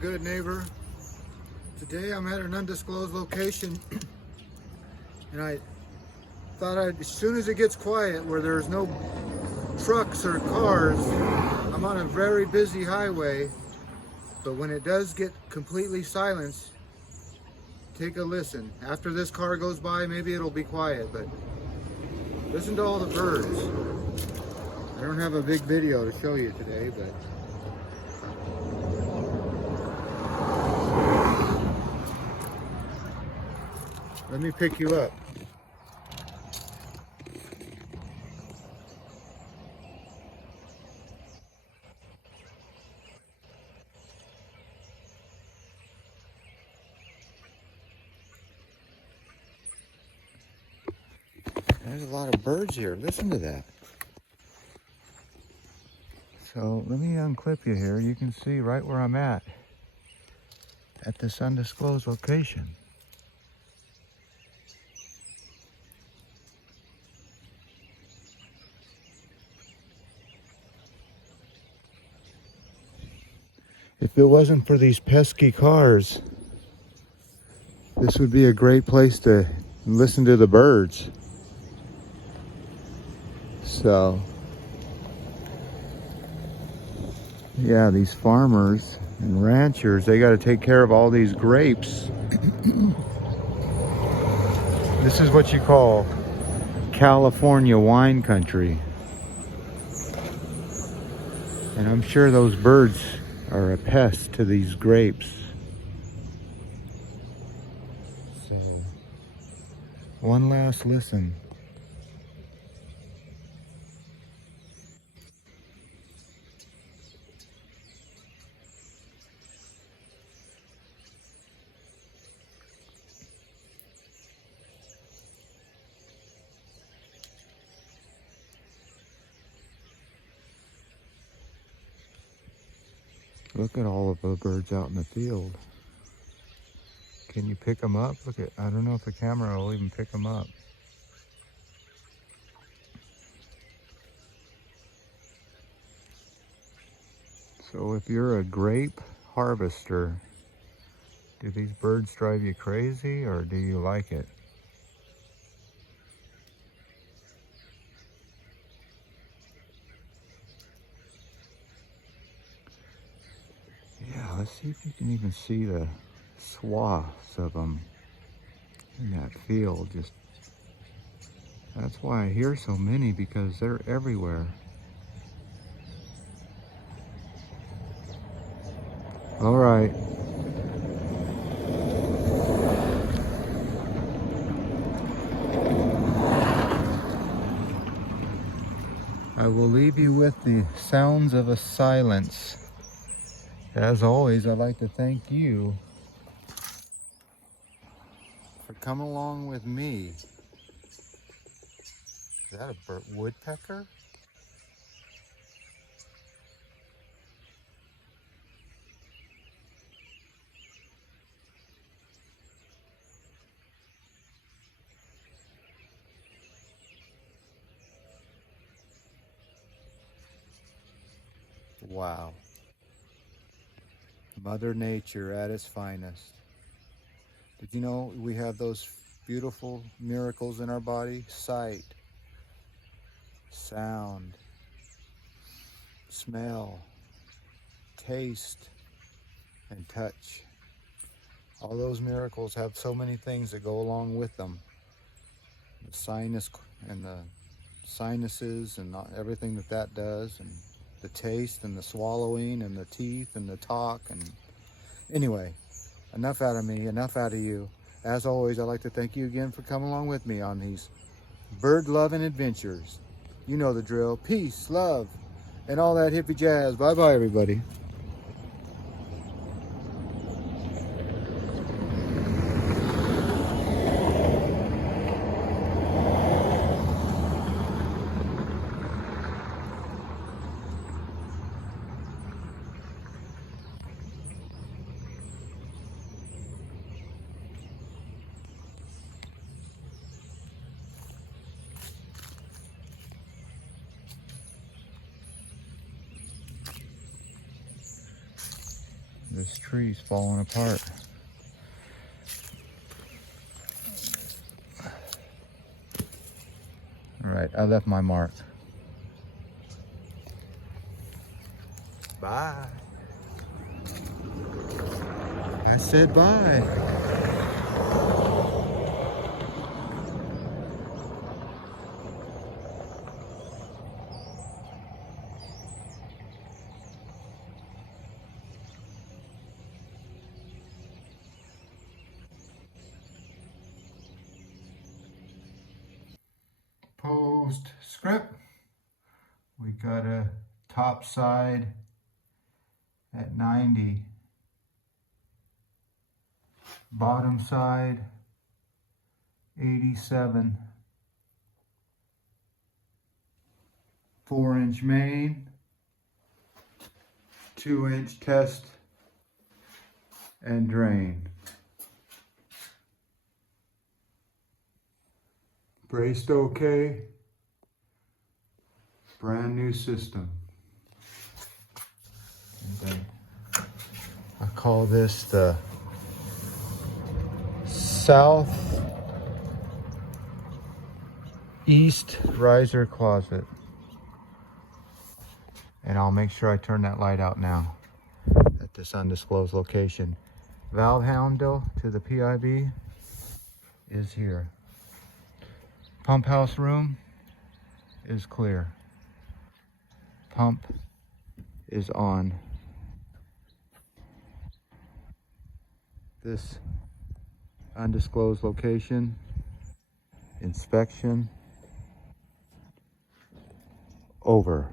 good, neighbor. Today I'm at an undisclosed location and I thought as soon as it gets quiet where there's no trucks or cars, I'm on a very busy highway, but when it does get completely silenced, take a listen. After this car goes by, maybe it'll be quiet, but listen to all the birds. I don't have a big video to show you today, but let me pick you up. There's a lot of birds here. Listen to that. So let me unclip you here. You can see right where I'm at this undisclosed location. If it wasn't for these pesky cars, this would be a great place to listen to the birds. So, yeah, these farmers and ranchers, they got to take care of all these grapes. This is what you call California wine country. And I'm sure those birds are a pest to these grapes. So, one last listen. Look at all of the birds out in the field. Can you pick them up? Look at, I don't know if the camera will even pick them up. So if you're a grape harvester, do these birds drive you crazy or do you like it? Yeah, let's see if you can even see the swaths of them in that field. Just that's why I hear so many, because they're everywhere. All right. I will leave you with the sounds of a silence. As always, I'd like to thank you for coming along with me. Is that a woodpecker? Wow. Mother Nature at its finest. Did you know we have those beautiful miracles in our body? Sight, sound, smell, taste, and touch. All those miracles have so many things that go along with them. The sinus and the sinuses and everything that does, and the taste and the swallowing and the teeth and the talk. And anyway, enough out of me, enough out of you. As always, I'd like to thank you again for coming along with me on these bird-loving adventures. You know the drill. Peace, love, and all that hippie jazz. Bye-bye, everybody. This tree's falling apart. All right, I left my mark. Bye. I said bye. Postscript. We got a top side at 90. Bottom side 87. 4-inch main. 2-inch test and drain. Braced okay. Brand new system. And I call this the South East riser closet. And I'll make sure I turn that light out now at this undisclosed location. Valve handle to the PIB is here. Pump house room is clear. Pump is on. This undisclosed location, inspection over.